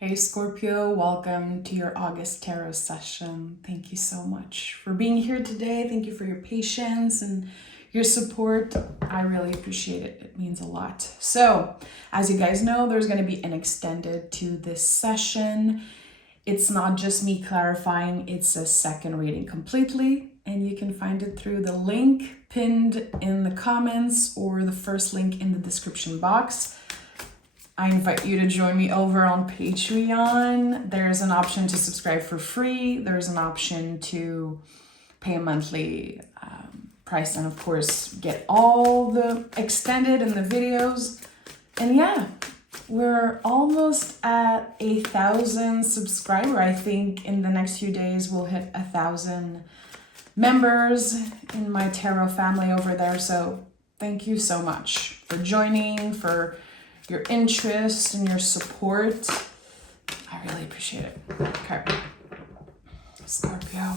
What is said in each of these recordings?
Hey Scorpio, welcome to your August tarot session. Thank you so much for being here today. Thank you for your patience and your support. I really appreciate it. It means a lot. So, as you guys know, there's going to be an extended to this session. It's not just me clarifying, it's a second reading completely, and you can find it through the link pinned in the comments or the first link in the description box. I invite you to join me over on Patreon. There's an option to subscribe for free. There's an option to pay a monthly price and, of course, get all the extended and the videos. And yeah, we're almost at 1,000 subscribers. I think in the next few days we'll hit 1,000 members in my tarot family over there. So thank you so much for joining, for your interest and your support. I really appreciate it. Okay. Scorpio.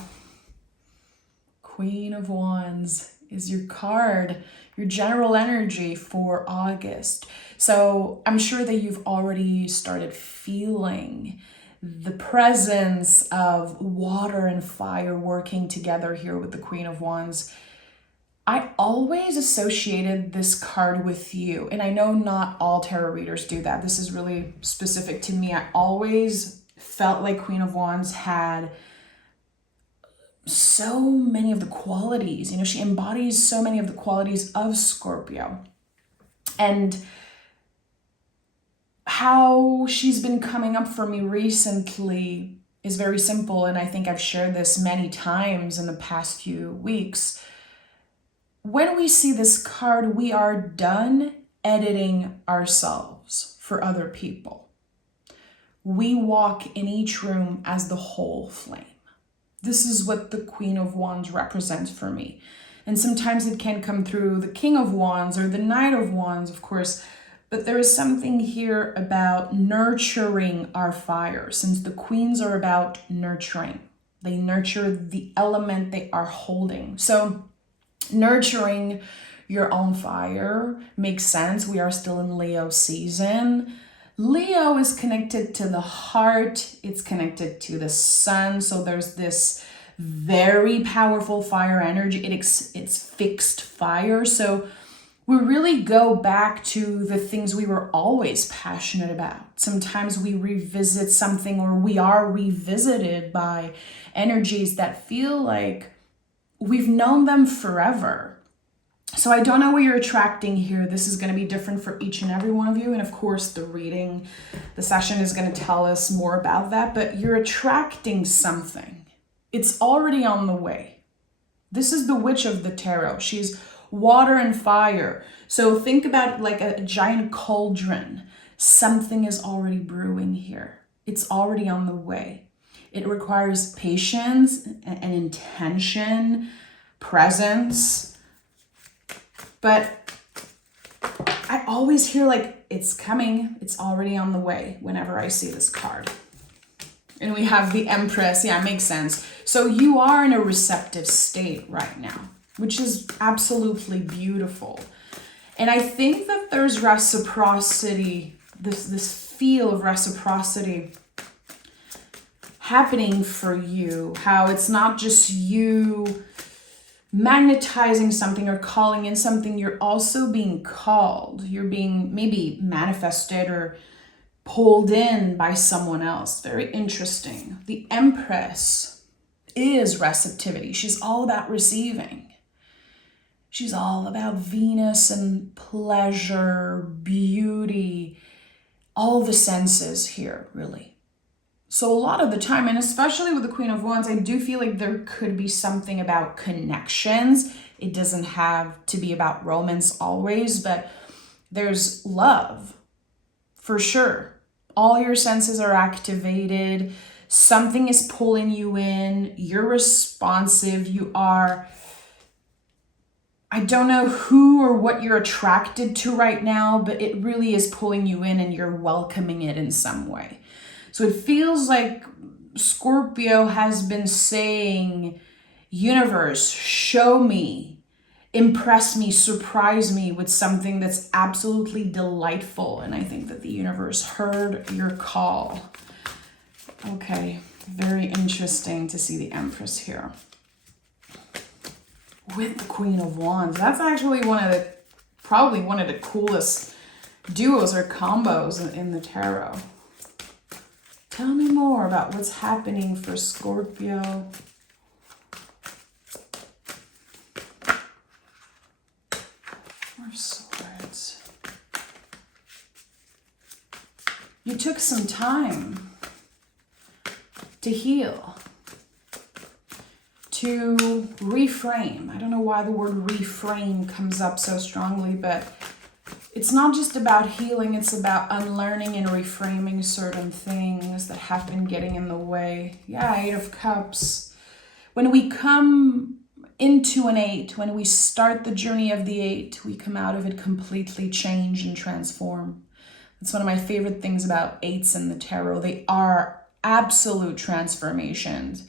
Queen of Wands is your card, your general energy for August. So I'm sure that you've already started feeling the presence of water and fire working together here with the Queen of Wands. I always associated this card with you, and I know not all tarot readers do that. This is really specific to me. I always felt like Queen of Wands had so many of the qualities. You know, she embodies so many of the qualities of Scorpio. And how she's been coming up for me recently is very simple, and I think I've shared this many times in the past few weeks. When we see this card, we are done editing ourselves for other people. We walk in each room as the whole flame. This is what the Queen of Wands represents for me. And sometimes it can come through the King of Wands or the Knight of Wands, of course, but there is something here about nurturing our fire, since the queens are about nurturing. They nurture the element they are holding. So nurturing your own fire makes sense. We are still in Leo season. Leo is connected to the heart. It's connected to the sun. So there's this very powerful fire energy. It's fixed fire. So we really go back to the things we were always passionate about. Sometimes we revisit something, or we are revisited by energies that feel like we've known them forever. So I don't know what you're attracting here. This is going to be different for each and every one of you. And of course, the session is going to tell us more about that. But you're attracting something. It's already on the way. This is the Witch of the Tarot. She's water and fire. So think about it like a giant cauldron. Something is already brewing here. It's already on the way. It requires patience and intention, presence. But I always hear like it's coming, it's already on the way whenever I see this card. And we have the Empress. Yeah, it makes sense. So you are in a receptive state right now, which is absolutely beautiful. And I think that there's reciprocity, this feel of reciprocity happening for you, how it's not just you magnetizing something or calling in something, you're also being called. You're being maybe manifested or pulled in by someone else. Very interesting. The Empress is receptivity. She's all about receiving. She's all about Venus and pleasure, beauty, all the senses here, really. So a lot of the time, and especially with the Queen of Wands, I do feel like there could be something about connections. It doesn't have to be about romance always, but there's love for sure. All your senses are activated. Something is pulling you in. You're responsive. I don't know who or what you're attracted to right now, but it really is pulling you in and you're welcoming it in some way. So it feels like Scorpio has been saying, universe, show me, impress me, surprise me with something that's absolutely delightful. And I think that the universe heard your call. Okay, very interesting to see the Empress here. With the Queen of Wands. That's actually probably one of the coolest duos or combos in the tarot. Tell me more about what's happening for Scorpio. Four of Swords. You took some time to heal, to reframe. I don't know why the word reframe comes up so strongly, but it's not just about healing, it's about unlearning and reframing certain things that have been getting in the way. Yeah, Eight of Cups. When we come into an 8, when we start the journey of the 8, we come out of it completely changed and transformed. That's one of my favorite things about 8s in the tarot. They are absolute transformations.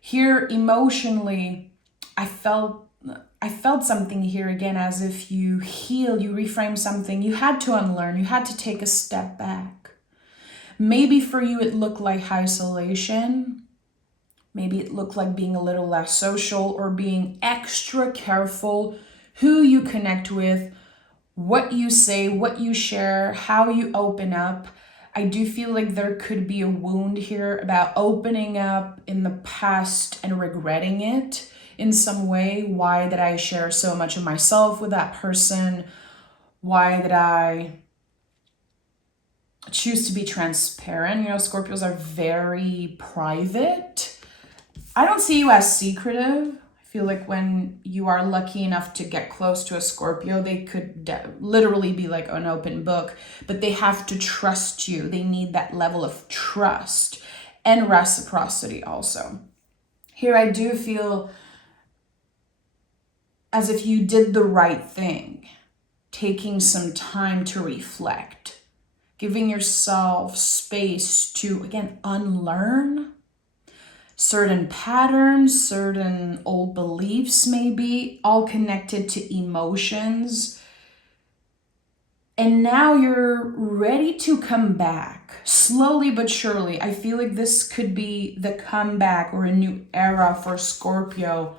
Here, emotionally, I felt something here again, as if you heal, you reframe something. You had to unlearn, you had to take a step back. Maybe for you, it looked like isolation. Maybe it looked like being a little less social or being extra careful who you connect with, what you say, what you share, how you open up. I do feel like there could be a wound here about opening up in the past and regretting it in some way. Why did I share so much of myself with that person? Why did I choose to be transparent? You know, Scorpios are very private. I don't see you as secretive. I feel like when you are lucky enough to get close to a Scorpio, they could literally be like an open book, but they have to trust you. They need that level of trust and reciprocity also. Here I do feel as if you did the right thing, taking some time to reflect, giving yourself space to, again, unlearn certain patterns, certain old beliefs, maybe, all connected to emotions. And now you're ready to come back, slowly but surely. I feel like this could be the comeback or a new era for Scorpio.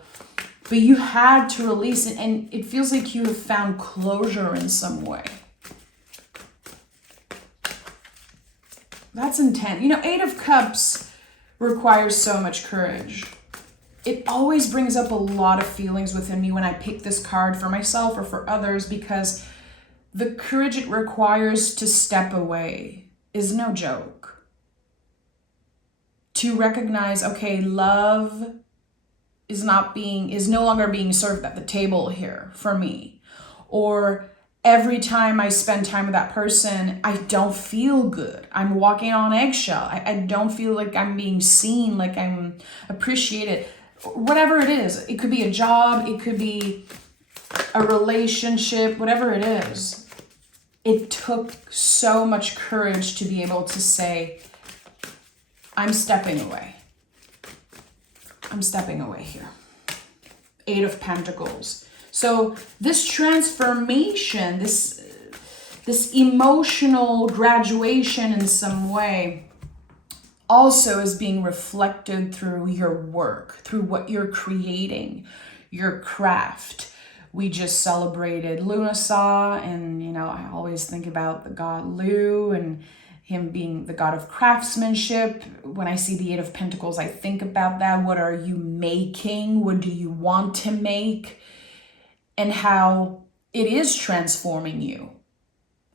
But you had to release it, and it feels like you have found closure in some way. That's intense. You know, Eight of Cups requires so much courage. It always brings up a lot of feelings within me when I pick this card for myself or for others, because the courage it requires to step away is no joke. To recognize, okay, love is no longer being served at the table here for me. Or every time I spend time with that person, I don't feel good. I'm walking on eggshell. I don't feel like I'm being seen, like I'm appreciated. Whatever it is, it could be a job, it could be a relationship, whatever it is. It took so much courage to be able to say, I'm stepping away. I'm stepping away here. Eight of Pentacles. So this transformation, this emotional graduation in some way also is being reflected through your work, through what you're creating, your craft. We just celebrated Lunasaw, and you know, I always think about the god Lu and him being the god of craftsmanship. When I see the Eight of Pentacles, I think about that. What are you making? What do you want to make? And how it is transforming you.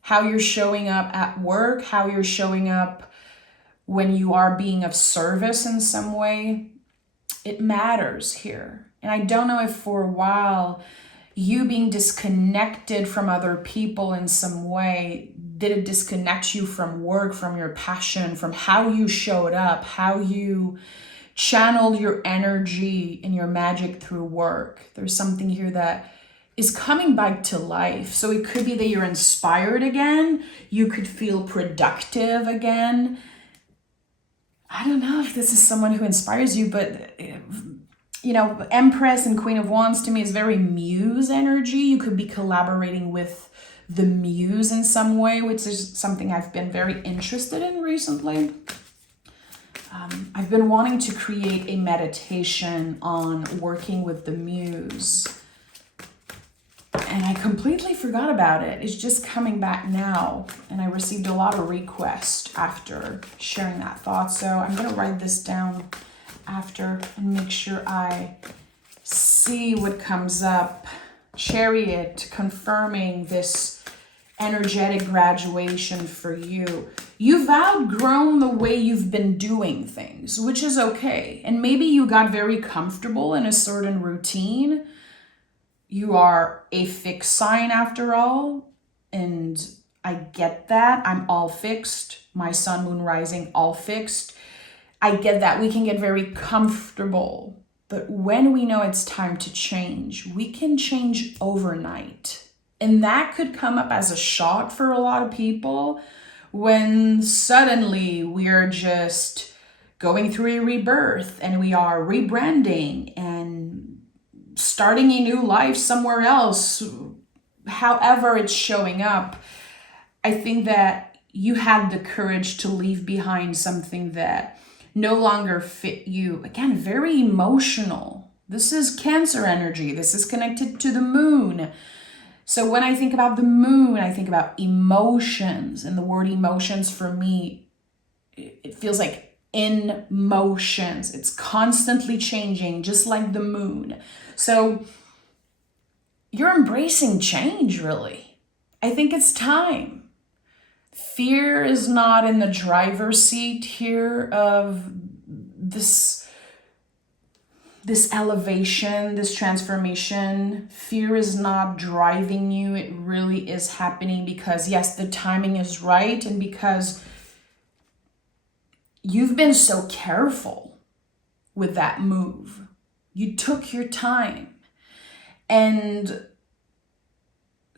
How you're showing up at work, how you're showing up when you are being of service in some way. It matters here. And I don't know if for a while, you being disconnected from other people in some way, did it disconnect you from work, from your passion, from how you showed up, how you channeled your energy and your magic through work? There's something here that is coming back to life. So it could be that you're inspired again. You could feel productive again. I don't know if this is someone who inspires you, but you know, Empress and Queen of Wands to me is very muse energy. You could be collaborating with the muse in some way, which is something I've been very interested in recently. I've been wanting to create a meditation on working with the muse. And I completely forgot about it. It's just coming back now. And I received a lot of requests after sharing that thought. So I'm going to write this down after and make sure I see what comes up. Chariot, confirming this energetic graduation for you. You've outgrown the way you've been doing things, which is okay. And maybe you got very comfortable in a certain routine. You are a fixed sign after all, and I get that. I'm all fixed. My sun, moon, rising, all fixed. I get that. We can get very comfortable, but when we know it's time to change, we can change overnight. And that could come up as a shock for a lot of people when suddenly we're just going through a rebirth and we are rebranding and starting a new life somewhere else, however it's showing up. I think that you had the courage to leave behind something that no longer fit you. Again, very emotional. This is Cancer energy. This is connected to the moon. So when I think about the moon, I think about emotions. And the word emotions for me, it feels like in motions. It's constantly changing, just like the moon. So you're embracing change, really. I think it's time. Fear is not in the driver's seat here of this elevation, this transformation. Fear is not driving you. It really is happening because, yes, the timing is right, and because you've been so careful with that move. You took your time. And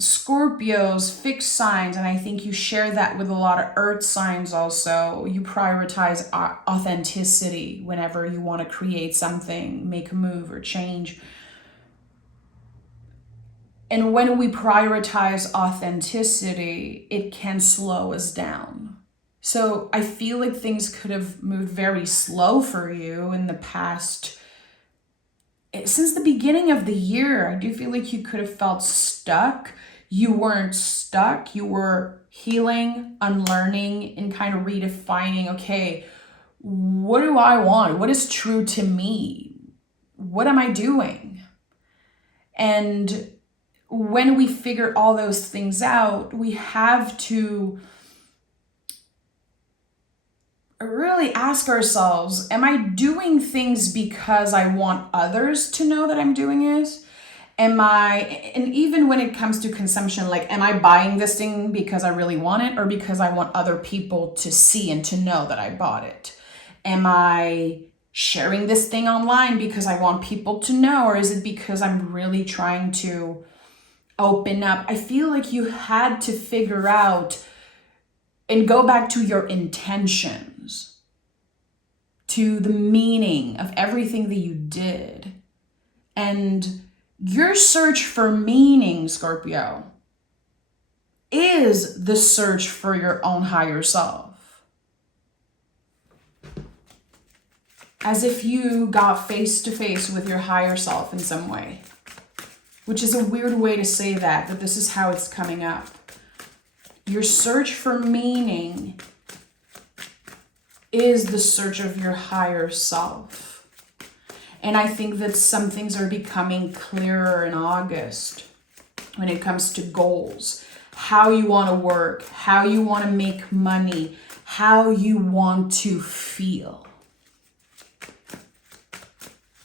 Scorpios, fixed signs, and I think you share that with a lot of earth signs also. You prioritize authenticity whenever you want to create something, make a move or change. And when we prioritize authenticity, it can slow us down. So I feel like things could have moved very slow for you in the past. Since the beginning of the year, I do feel like you could have felt stuck. You weren't stuck. You were healing, unlearning, and kind of redefining, okay, what do I want? What is true to me? What am I doing? And when we figure all those things out, we have to really ask ourselves, am I doing things because I want others to know that I'm doing it? And even when it comes to consumption, like, am I buying this thing because I really want it or because I want other people to see and to know that I bought it? Am I sharing this thing online because I want people to know, or is it because I'm really trying to open up? I feel like you had to figure out and go back to your intentions, to the meaning of everything that you did. And your search for meaning, Scorpio, is the search for your own higher self. As if you got face to face with your higher self in some way, which is a weird way to say that, but this is how it's coming up. Your search for meaning is the search of your higher self. And I think that some things are becoming clearer in August when it comes to goals, how you want to work, how you want to make money, how you want to feel.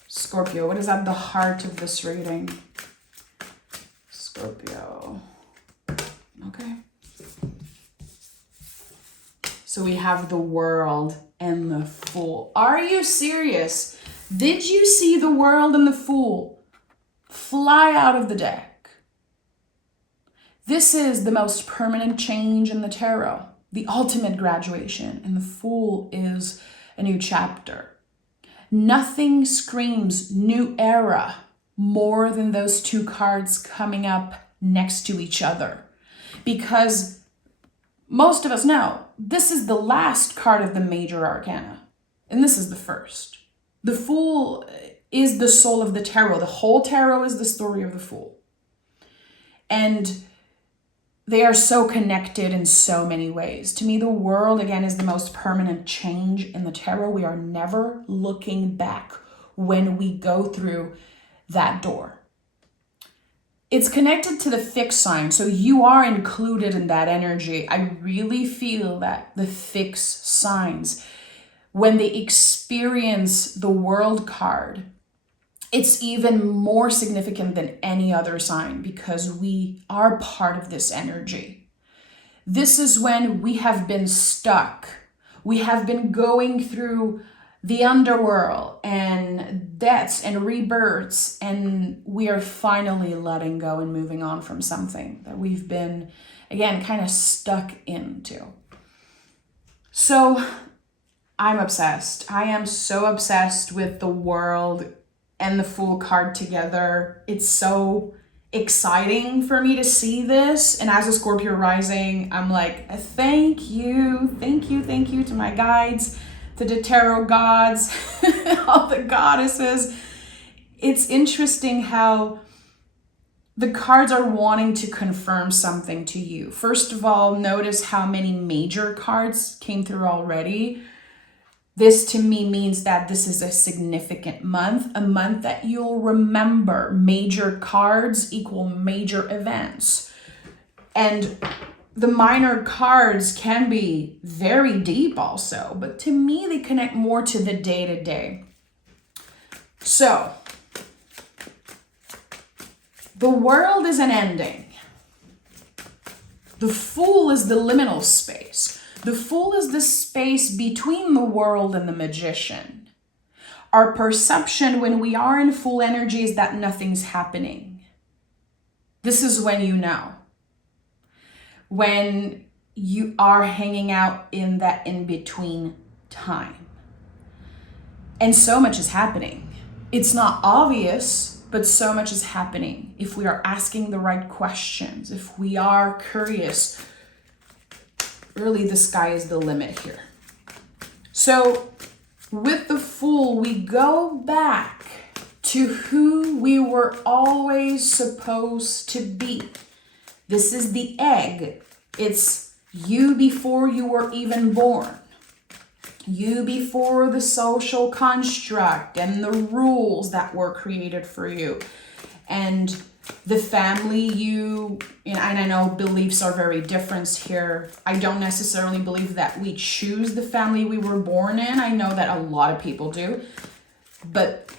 Scorpio, what is at the heart of this reading? Scorpio. Okay. So we have the World and the Fool. Are you serious? Did you see the World and the Fool fly out of the deck? This is the most permanent change in the tarot, the ultimate graduation, and the Fool is a new chapter. Nothing screams new era more than those two cards coming up next to each other, because most of us know this is the last card of the major arcana. And this is the first. The Fool is the soul of the tarot. The whole tarot is the story of the Fool. And they are so connected in so many ways. To me, the World, again, is the most permanent change in the tarot. We are never looking back when we go through that door. It's connected to the fixed sign, so you are included in that energy. I really feel that the fixed signs, when they experience the World card, it's even more significant than any other sign because we are part of this energy. This is when we have been stuck. We have been going through the underworld and deaths and rebirths, and we are finally letting go and moving on from something that we've been, again, kind of stuck into. So I'm obsessed. I am so obsessed with the World and the Fool card together. It's so exciting for me to see this. And as a Scorpio rising, I'm like, thank you to my guides, to the tarot gods, all the goddesses. It's interesting how the cards are wanting to confirm something to you. First of all, notice how many major cards came through already. This to me means that this is a significant month, a month that you'll remember. Major cards equal major events. And the minor cards can be very deep also, but to me, they connect more to the day-to-day. So, the World is an ending. The Fool is the liminal space. The Fool is the space between the World and the Magician. Our perception when we are in Fool energy is that nothing's happening. This is when you know. When you are hanging out in that in-between time. And so much is happening. It's not obvious, but so much is happening. If we are asking the right questions, if we are curious, really, the sky is the limit here. So with the Fool, we go back to who we were always supposed to be. This is the egg. It's you before you were even born. You before the social construct and the rules that were created for you. And the family and I know beliefs are very different here. I don't necessarily believe that we choose the family we were born in. I know that a lot of people do. But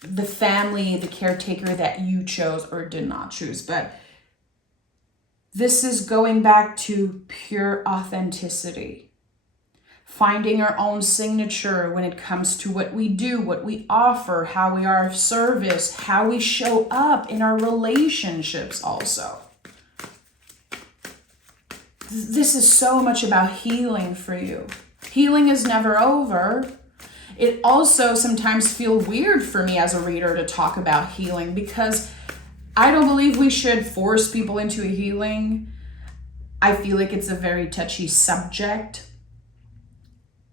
the family, the caretaker that you chose or did not choose. But this is going back to pure authenticity. Finding our own signature when it comes to what we do, what we offer, how we are of service, how we show up in our relationships also. This is so much about healing for you. Healing is never over. It also sometimes feels weird for me as a reader to talk about healing because I don't believe we should force people into a healing. I feel like it's a very touchy subject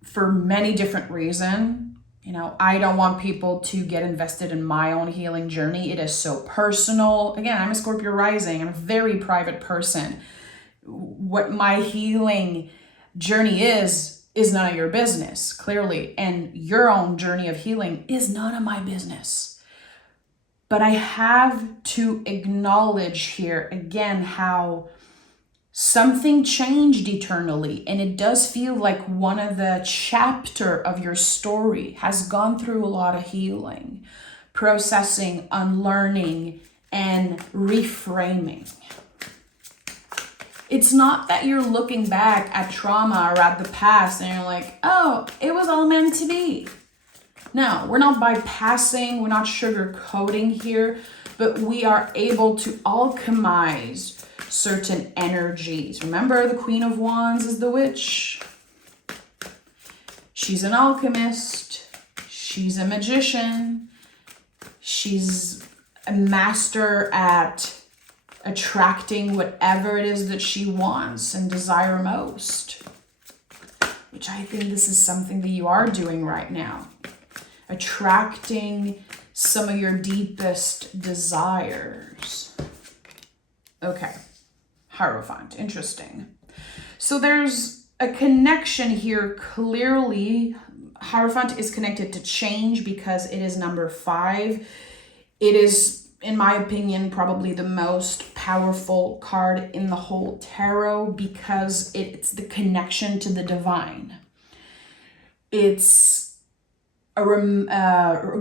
for many different reasons. You know, I don't want people to get invested in my own healing journey. It is so personal. Again, I'm a Scorpio rising. I'm a very private person. What my healing journey is none of your business, clearly. And your own journey of healing is none of my business. But I have to acknowledge here again how something changed eternally, and it does feel like one of the chapter of your story has gone through a lot of healing, processing, unlearning, and reframing. It's not that you're looking back at trauma or at the past and you're like, oh, it was all meant to be. No, we're not bypassing, we're not sugarcoating here, but we are able to alchemize certain energies. Remember, the Queen of Wands is the witch. She's an alchemist. She's a magician. She's a master at attracting whatever it is that she wants and desire most. which I think this is something that you are doing right now. Attracting some of your deepest desires. Okay, Hierophant, interesting. So there's a connection here. Clearly, Hierophant is connected to change because it is number 5. It is, in my opinion, probably the most powerful card in the whole tarot because it's the connection to the divine. It's a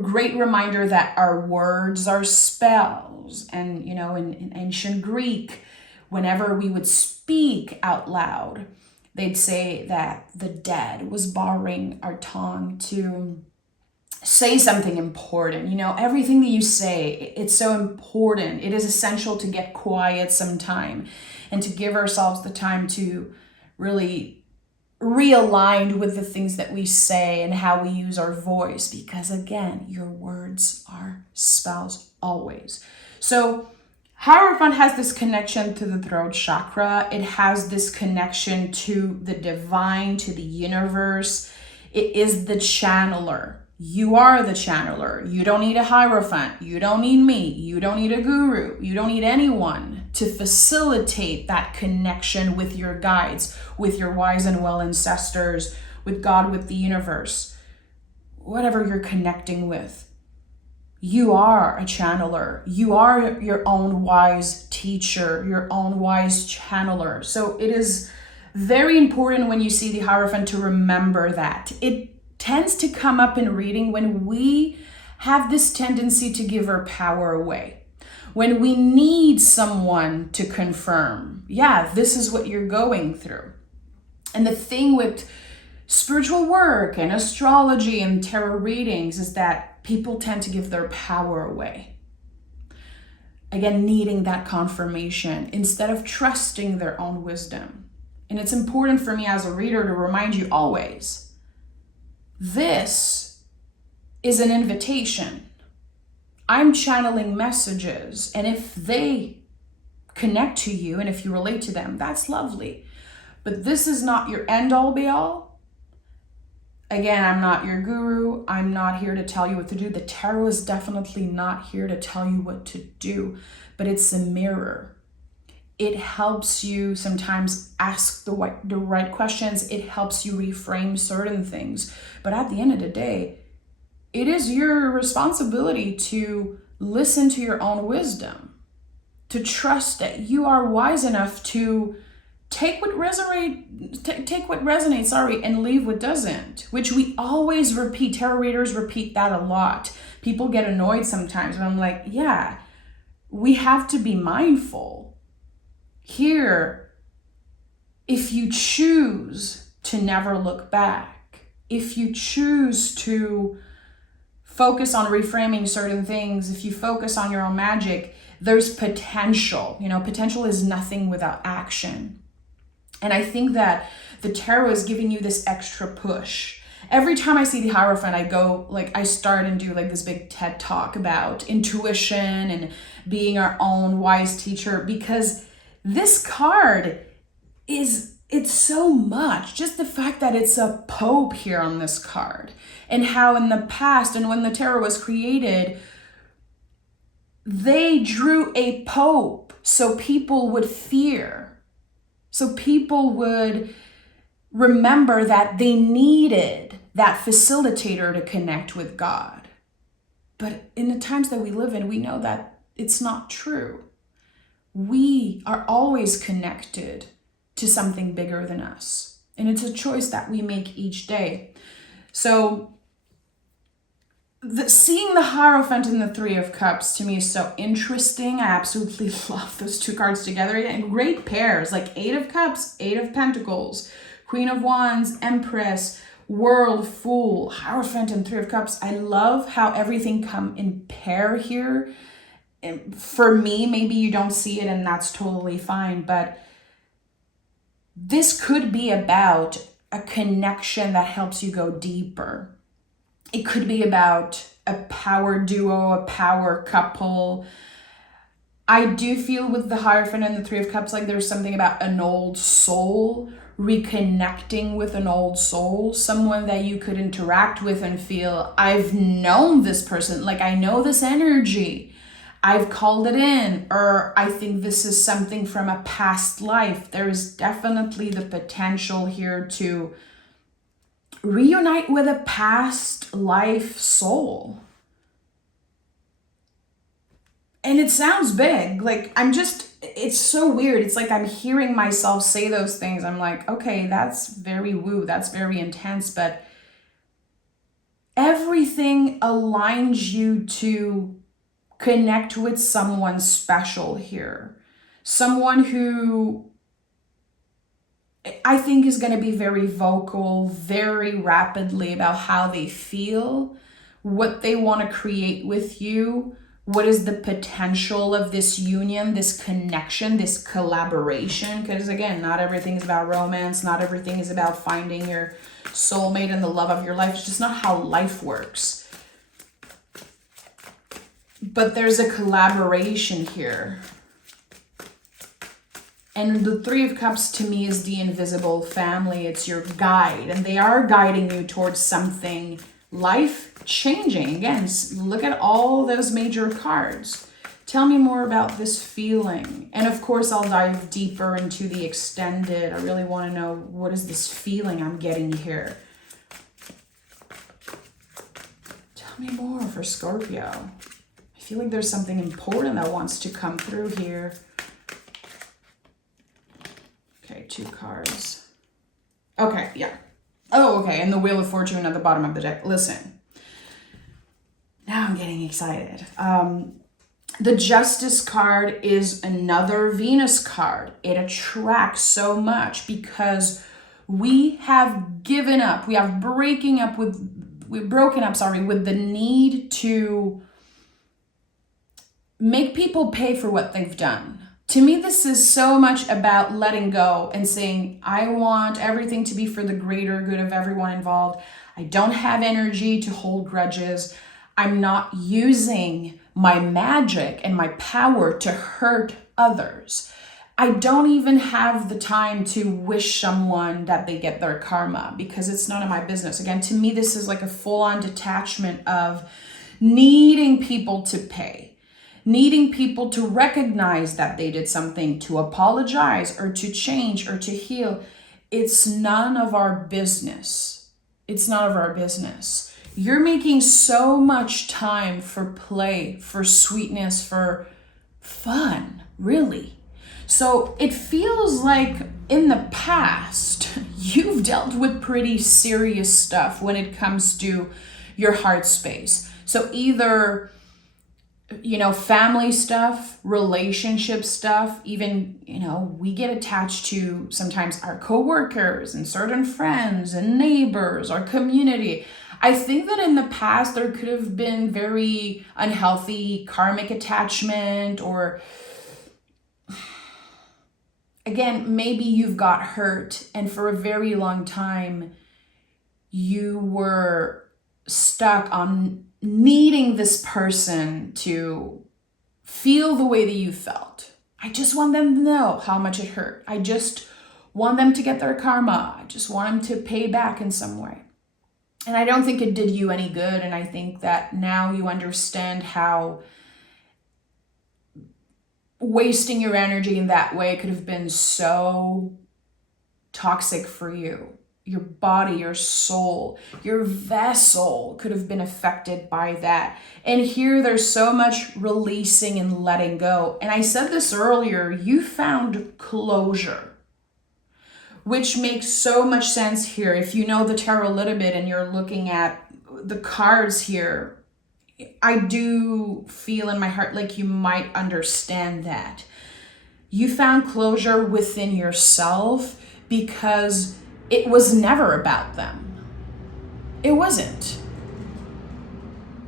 great reminder that our words are spells. And, you know, in ancient Greek, whenever we would speak out loud, they'd say that the dead was borrowing our tongue to say something important. You know, everything that you say, it's so important. It is essential to get quiet sometime and to give ourselves the time to really realign with the things that we say and how we use our voice, because again, your words are spells always. So Hierophant has this connection to the throat chakra. It has this connection to the divine, to the universe. It is the channeler. You are the channeler. You don't need a Hierophant. You don't need me. You don't need a guru. You don't need anyone to facilitate that connection with your guides, with your wise and well ancestors, with God, with the universe, whatever you're connecting with. You are a channeler. You are your own wise teacher, your own wise channeler. So it is very important when you see the Hierophant to remember that. It tends to come up in reading when we have this tendency to give our power away. When we need someone to confirm, yeah, this is what you're going through. And the thing with spiritual work and astrology and tarot readings is that people tend to give their power away. Again, needing that confirmation instead of trusting their own wisdom. And it's important for me as a reader to remind you always, this is an invitation. I'm channeling messages, and if they connect to you and if you relate to them, that's lovely. But this is not your end all be all. Again, I'm not your guru. I'm not here to tell you what to do. The tarot is definitely not here to tell you what to do, but it's a mirror. It helps you sometimes ask the right questions. It helps you reframe certain things. But at the end of the day, it is your responsibility to listen to your own wisdom, to trust that you are wise enough to take what resonates, and leave what doesn't, which we always repeat. Tarot readers repeat that a lot. People get annoyed sometimes, but I'm like, yeah, we have to be mindful. Here, if you choose to never look back, if you choose to focus on reframing certain things, if you focus on your own magic, there's potential. You know, potential is nothing without action. And I think that the tarot is giving you this extra push. Every time I see the Hierophant, I start and do this big TED talk about intuition and being our own wise teacher, because this card it's so much. Just the fact that it's a Pope here on this card, and how in the past and when the tarot was created, they drew a Pope so people would fear. So people would remember that they needed that facilitator to connect with God. But in the times that we live in, we know that it's not true. We are always connected to something bigger than us. And it's a choice that we make each day. So seeing the Hierophant and the Three of Cups to me is so interesting. I absolutely love those two cards together. And great pairs, like Eight of Cups, Eight of Pentacles, Queen of Wands, Empress, World, Fool, Hierophant, and Three of Cups. I love how everything come in pair here. And for me, maybe you don't see it and that's totally fine, but this could be about a connection that helps you go deeper. It could be about a power duo, a power couple. I do feel with the Hierophant and the Three of Cups, like there's something about an old soul reconnecting with an old soul, someone that you could interact with and feel, I've known this person, like I know this energy, I've called it in, or I think this is something from a past life. There is definitely the potential here to reunite with a past life soul. And it sounds big, like it's so weird. It's like I'm hearing myself say those things. I'm like, okay, that's very woo, that's very intense, but everything aligns you to connect with someone special here. Someone who I think is going to be very vocal, very rapidly about how they feel, what they want to create with you, what is the potential of this union, this connection, this collaboration. Because again, not everything is about romance, not everything is about finding your soulmate and the love of your life. It's just not how life works. But there's a collaboration here. And the Three of Cups to me is the invisible family. It's your guide, and they are guiding you towards something life-changing. Again, look at all those major cards. Tell me more about this feeling. And of course, I'll dive deeper into the extended. I really want to know, what is this feeling I'm getting here? Tell me more for Scorpio. I feel like there's something important that wants to come through here. Okay, 2 cards. Okay, yeah. Oh, okay, and the Wheel of Fortune at the bottom of the deck. Listen, now I'm getting excited. The Justice card is another Venus card. It attracts so much because we have given up. We have broken up with the need to make people pay for what they've done. To me, this is so much about letting go and saying, I want everything to be for the greater good of everyone involved. I don't have energy to hold grudges. I'm not using my magic and my power to hurt others. I don't even have the time to wish someone that they get their karma because it's none of my business. Again, to me, this is like a full-on detachment of needing people to pay. Needing people to recognize that they did something, to apologize or to change or to heal. It's none of our business. It's none of our business. You're making so much time for play, for sweetness, for fun, really. So it feels like in the past, you've dealt with pretty serious stuff when it comes to your heart space. So either family stuff, relationship stuff, even, we get attached to sometimes our coworkers and certain friends and neighbors, our community. I think that in the past, there could have been very unhealthy karmic attachment, or again, maybe you've got hurt and for a very long time, you were stuck on needing this person to feel the way that you felt. I just want them to know how much it hurt. I just want them to get their karma. I just want them to pay back in some way. And I don't think it did you any good. And I think that now you understand how wasting your energy in that way could have been so toxic for you. Your body, your soul, your vessel could have been affected by that. And here there's so much releasing and letting go. And I said this earlier, you found closure, which makes so much sense here. If you know the tarot a little bit and you're looking at the cards here, I do feel in my heart like you might understand that. You found closure within yourself because it was never about them. It wasn't.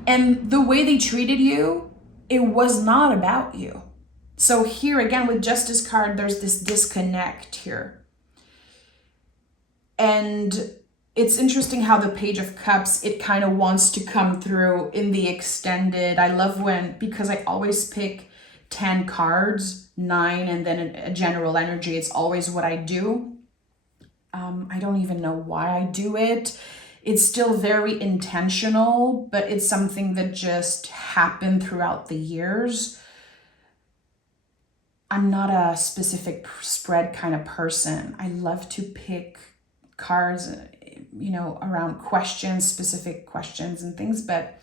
And the way they treated you, it was not about you. So here again with Justice card, there's this disconnect here. And it's interesting how the Page of Cups, it kind of wants to come through in the extended. I love because I always pick 10 cards, 9, and then a general energy. It's always what I do. I don't even know why I do it. It's still very intentional, but it's something that just happened throughout the years. I'm not a specific spread kind of person. I love to pick cards, around questions, specific questions and things, but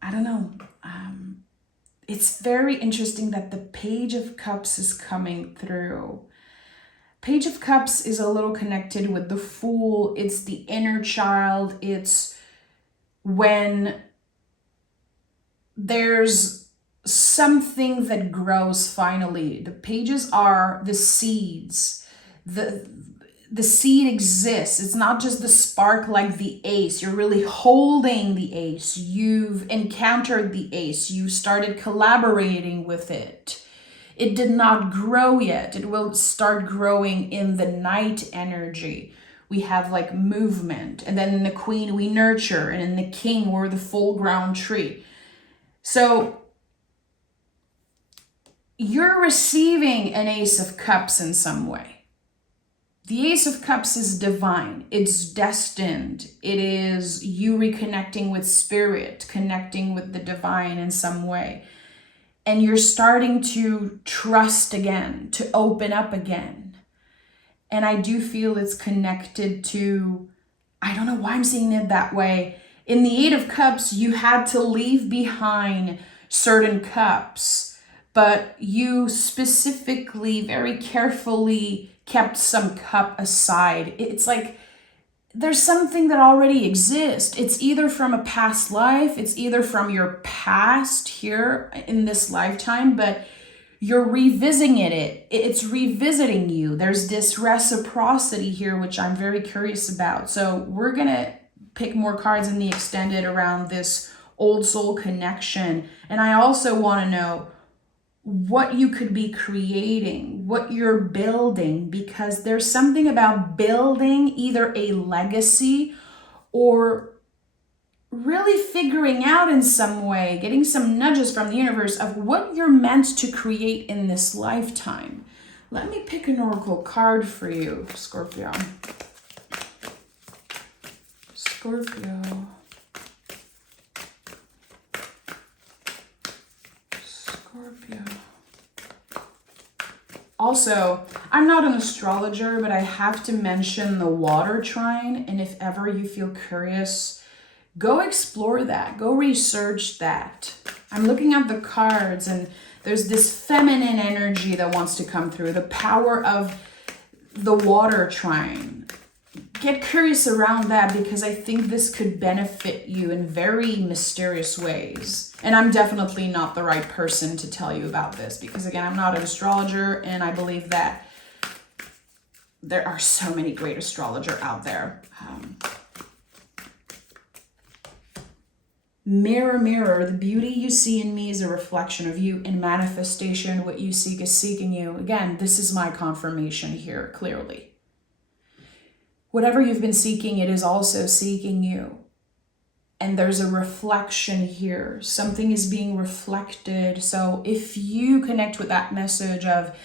I don't know. It's very interesting that the Page of Cups is coming through. Page of Cups is a little connected with the Fool. It's the inner child. It's when there's something that grows finally. The pages are the seeds. The seed exists. It's not just the spark like the ace. You're really holding the ace. You've encountered the ace. You started collaborating with it. It did not grow yet. It will start growing in the night energy. We have like movement. And then in the Queen, we nurture. And in the King, we're the full ground tree. So you're receiving an Ace of Cups in some way. The Ace of Cups is divine. It's destined. It is you reconnecting with spirit, connecting with the divine in some way. And you're starting to trust again, to open up again. And I do feel it's connected to, I don't know why I'm seeing it that way. In the Eight of Cups, you had to leave behind certain cups, but you specifically, very carefully kept some cup aside. It's like there's something that already exists. It's either from a past life, it's either from your past here in this lifetime, but you're revisiting it. It's revisiting you. There's this reciprocity here, which I'm very curious about. So we're going to pick more cards in the extended around this old soul connection. And I also want to know what you could be creating, what you're building, because there's something about building either a legacy or really figuring out in some way, getting some nudges from the universe of what you're meant to create in this lifetime. Let me pick an oracle card for you, Scorpio. Scorpio. Also, I'm not an astrologer, but I have to mention the water trine. And if ever you feel curious, go explore that. Go research that. I'm looking at the cards and there's this feminine energy that wants to come through. The power of the water trine. Get curious around that because I think this could benefit you in very mysterious ways. And I'm definitely not the right person to tell you about this because, again, I'm not an astrologer and I believe that there are so many great astrologers out there. Mirror, mirror, the beauty you see in me is a reflection of you. In manifestation, what you seek is seeking you. Again, this is my confirmation here, clearly. Whatever you've been seeking, it is also seeking you. And there's a reflection here. Something is being reflected. So if you connect with that message of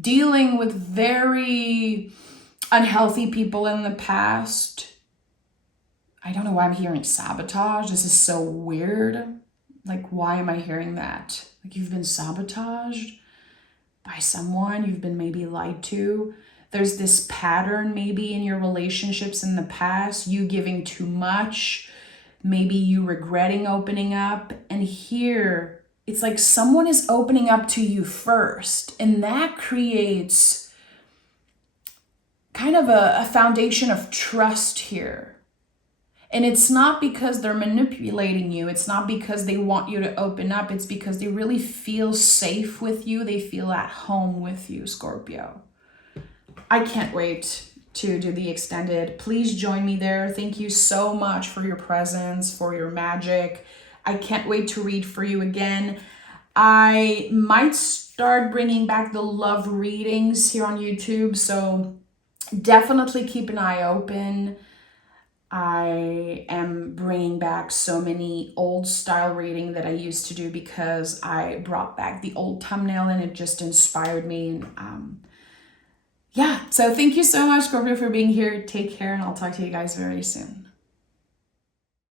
dealing with very unhealthy people in the past, I don't know why I'm hearing sabotage. This is so weird. Like, why am I hearing that? Like, you've been sabotaged by someone. You've been maybe lied to. There's this pattern maybe in your relationships in the past, you giving too much, maybe you regretting opening up. And here, it's like someone is opening up to you first. And that creates kind of a foundation of trust here. And it's not because they're manipulating you. It's not because they want you to open up. It's because they really feel safe with you. They feel at home with you, Scorpio. I can't wait to do the extended. Please join me there. Thank you so much for your presence, for your magic. I can't wait to read for you again. I might start bringing back the love readings here on YouTube, so definitely keep an eye open. I am bringing back so many old style reading that I used to do because I brought back the old thumbnail and it just inspired me. And yeah, so thank you so much, Scorpio, for being here. Take care, and I'll talk to you guys very soon.